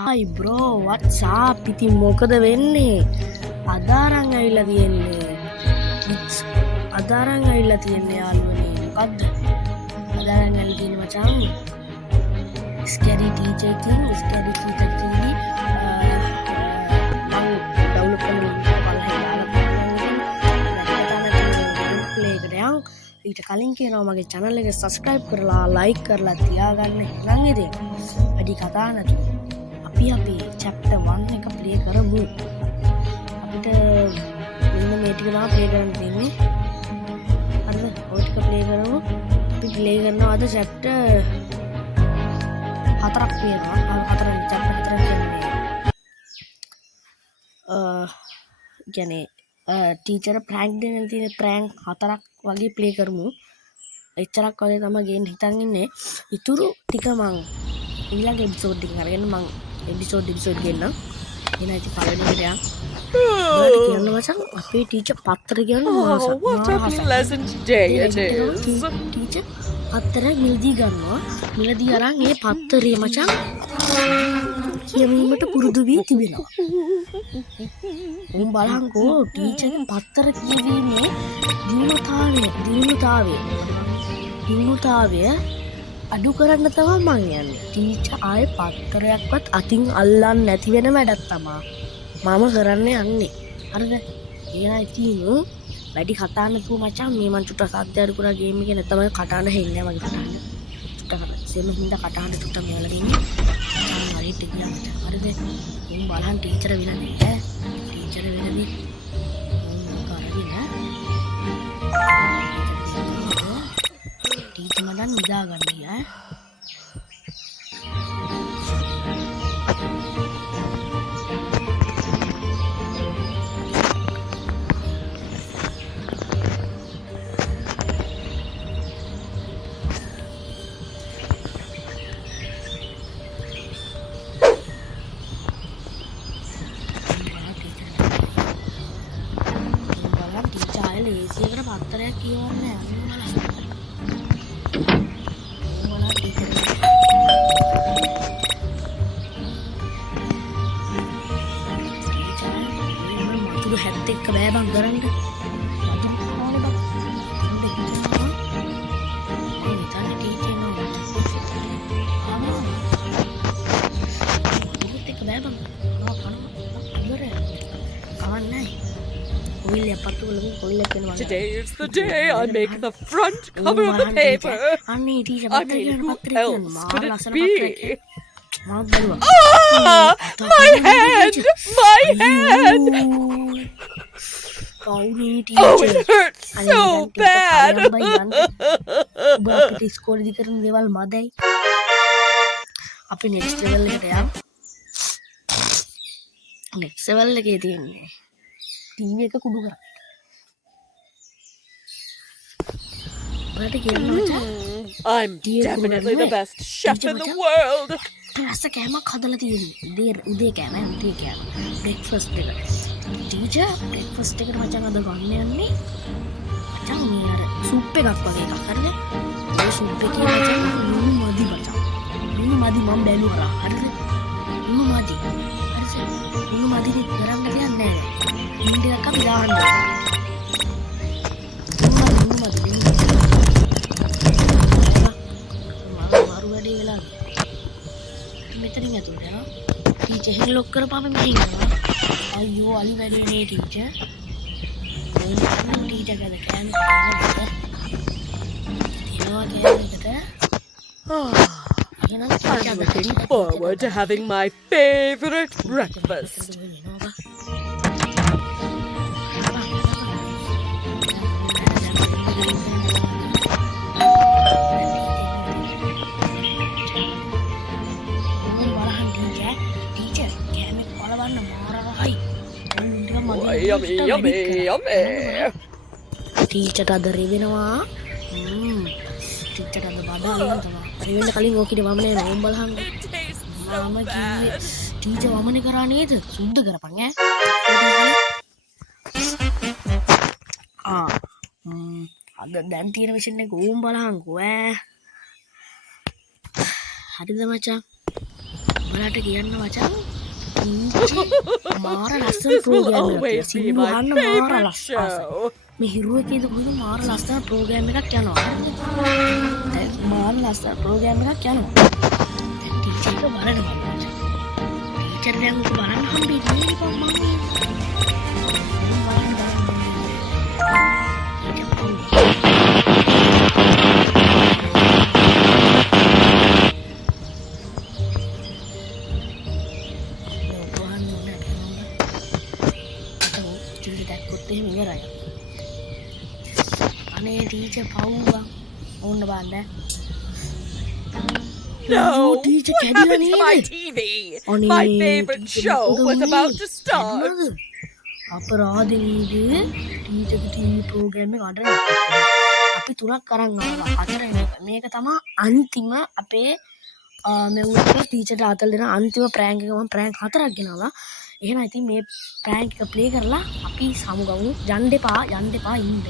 Hi bro, what's up? ඉතින් මොකද වෙන්නේ? අදාරං ඇවිල්ලා තියෙන්නේ. අදාරං ඇවිල්ලා තියෙන්නේ යාළුවනේ. මොකද්ද? අදාරං ඇවිල්ලා තියෙන්නේ මචං. Scary teacher king, scary teacher king. මම ඩවුන්ලෝඩ් කරලා ලින්ක් එක බලලා දාලා play එකට යන්. ඊට කලින් කියනවා මගේ channel එක subscribe කරලා like කරලා තියාගන්න. එහෙනම් ඉතින් වැඩි කතා නැතුව අපි chapter 1 එක play කරමු. අපිට මෙන්න මේ ටික තමයි play කරන්න තියෙන්නේ. හරිද? ඔය ටික play කරමු. අපි play කරනවා අද chapter 4ක් තියෙනවා. හතරවෙනි chapter 4 කියන්නේ ටීචර් prank දෙන්න තියෙන prank 4ක් වගේ play කරමු. එච්චරක් වගේ තමයි ගේන්න හිතන් ඉන්නේ. ඉතුරු ටික මං ඊළඟ එපිසෝඩ් එකකින් අරගෙන මං එපිසෝඩ් ගෙන්න. එන ඉතින් පළවෙනි එකට යන්න. ඔයාලට කියන්න මචං අපේ ටීචර් පත්තර කියන්න මාස. What a pleasant day it is. Teacher පත්තර මිලදී ගන්නවා. මිලදී අරන් ඒ පත්තරේ මචං කියවීමට පුරුදු වී තිබෙනවා. උන් බලහන්කෝ ටීචර්ගේ පත්තර කියවීමේ දියුණුතාවය අඩු කරන්න තමයි මං යන්නේ. ටීචර් ආයේ පත්තරයක්වත් අතින් අල්ලන්නේ නැති වෙන වැඩක් තමයි මම කරන්න යන්නේ. හරිද? එහෙනම් ඉතින් වැඩි කතා නැතුව මචං මේ මං චුට්ටක් සාද්දයට පුරා ගේම් එකේ නැත්නම් මම කටහඬ හෙන්නේ මගේ කටහඬ. චුට්ටක් සෙම හින්දා කටහඬ චුට්ටක් මෙයාලා දෙන්නේ. මම හරියට ගියා මචං. හරිද? උන් බලන් ටීචර් වෙනදී ඈ. ටීචර් වෙනදී ටීචර් මඩන් නිදා ගන්න ඈ. ලේසියකට පත්තරයක් කියවන්නේ මතුරු හැත් එක්ක බෑ බං කරන්න. Today is the day I make the front cover of the paper. I mean, who else could it be? Ah, my hand! My hand! Oh, it hurts so bad! Next level එකේ තියෙන්නේ TV එක කුඩු කරා. I'm definitely the best chef in the world. Rasa කෑමක් හදලා තියෙන්නේ. උදේ කෑම, උදේ කෑම. breakfast එක. ටීචර් breakfast එකට මචං අද ගන්න යන්නේ. මචං මේ අර සුප් එකක් වගේ එකක් හරිද? ඒ සුප් එකේ මචං ලුණු මදි මචං. ලුණු මදි මම බැලුවා. හරිද? ලුණු මදි. හරිද? ලුණු මදි කරන්න දෙයක් නැහැ. ලුණු ටිකක් අපි දාන්න. මෙතනින් ඇතුළට යනවා. ටීචර් එහෙන් ලොක් කරපුවාම මෙහෙන් යනවා. අයියෝ අලි වැඩේ නේ ටීචර්. ටීචර් ගාද කෑම I'm looking forward to having my favorite breakfast. Yummy, yummy, yummy. Teacher අද රෙවෙනවා. teacher අද බඩ අල්ලන් තමයි. රෙවෙන්න කලින් ඕකිට වමනේ නෝම් බලහන්. මම කිව්වේ teacher වමනේ කරා නේද? සුද්ධ කරපන් ඈ. අද දැන් තියෙන මිෂන් එක ඕම් බලහන්කෝ ඈ. හරිද මචං? උඹලට කියන්න මචං මාර ලස්සන This will ප්‍රෝග්‍රෑම් එකක් always be සින්දු my අහන්න මාර favorite ලස්සන show. මේ හිරුවකේද කොහොමද මාර ලස්සන ප්‍රෝග්‍රෑම් එකක් යනවා දැන් මාර ලස්සන ප්‍රෝග්‍රෑම් එකක් යනවා දැන් ටීචර් එක බලන්න මචං ටීචර් දැන් උඹ බලන්න හම්බෙන්නේ නේද මම අනේ ටීචර් පව්වා ඕන්න බලන්න No, teacher, what can you happened to my hear TV? Oh, no, My no, favorite teacher, show no, was no, about to start. අපරාධනීද ටීචර් ටීවී ප්‍රෝග්‍රෑම් එක අඩ අපි තුනක් කරන් ආවා හතර මේක තමා අන්තිම අපේ මෙව්වට ටීචර්ට ආතල් දෙන අන්තිම ප්‍රෑන්ක් එක මම ප්‍රෑන්ක් හතරක් ගෙනාවා එහෙනම් ඉතින් මේ ප්‍රෑන්ක් එක ප්ලේ කරලා අපි සමු ගමු යන්න එපා ඉන්න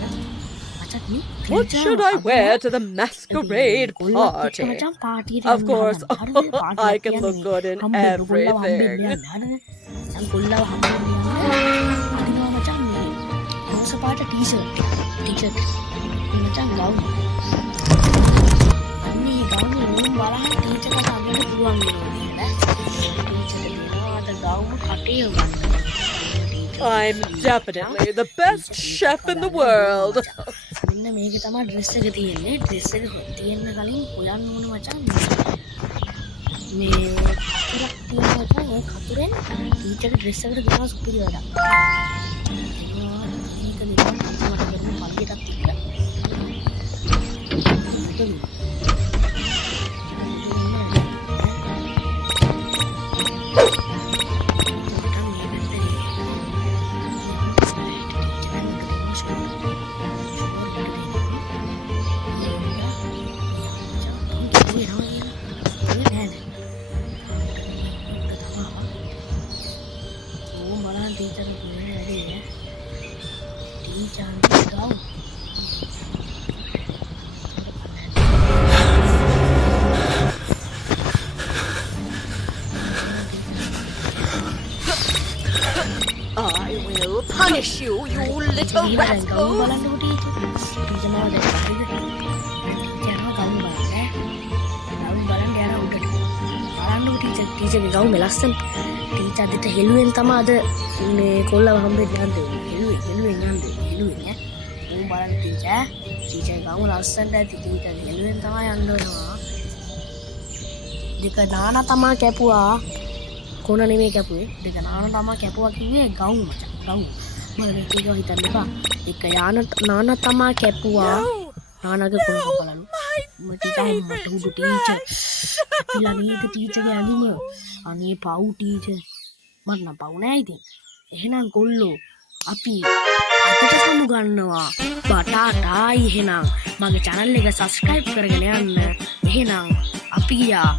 What should I wear to the masquerade party? Of course, I can look good in everything. I'm definitely the best chef in the world. මෙන්න මේක තමයි ඩ්‍රෙස් එක තියෙන්නේ ඩ්‍රෙස් එක තියෙන්න කලින් හොයන්න ඕන මචං මේ කතුරක් තියෙන මචං ඒ කතුරෙන් ටීචර්ගේ ඩ්‍රෙස් එකට දෙනවා සුපිරි වැඩක් දෙනවා මේක දෙනවා මට කරමු පල්ලියටත් තිබ්බා I will punish you, you little rascal. Teacher ගවුම ලස්සන ටීචර් අදට හෙළුවෙන් තමයි අද මේ කොල්ලව හම්බෙන්න යන්නේ හෙළුවෙන් යන්නේ උන් බලන්න ටීචර් ගවුම ලස්සනට ඇති ටීචර් හෙළුවෙන් තමයි යන්න වෙනවා දෙක නානා තමා කැපුවා කොන නෙමෙයි කැපුවේ දෙක නානා තමා කැපුවා කිව්වේ ගවුම මචං ගවුම මම මේක හිතන්න එපා එක නානා තමා කැපුවා නානාගේ කොන කපලලු මට ටීචර් අපිලා නේද ටීචර්ගේ ඇඳුම අනේ පව් ටීචර් මට නම් පව් නෑ ඉතින් එහෙනම් ගොල්ලෝ අපි අතට සමු ගන්නවා බටාටායි එහෙනම් මගේ channel එක subscribe කරගෙන යන්න එහෙනම් අපි ගියා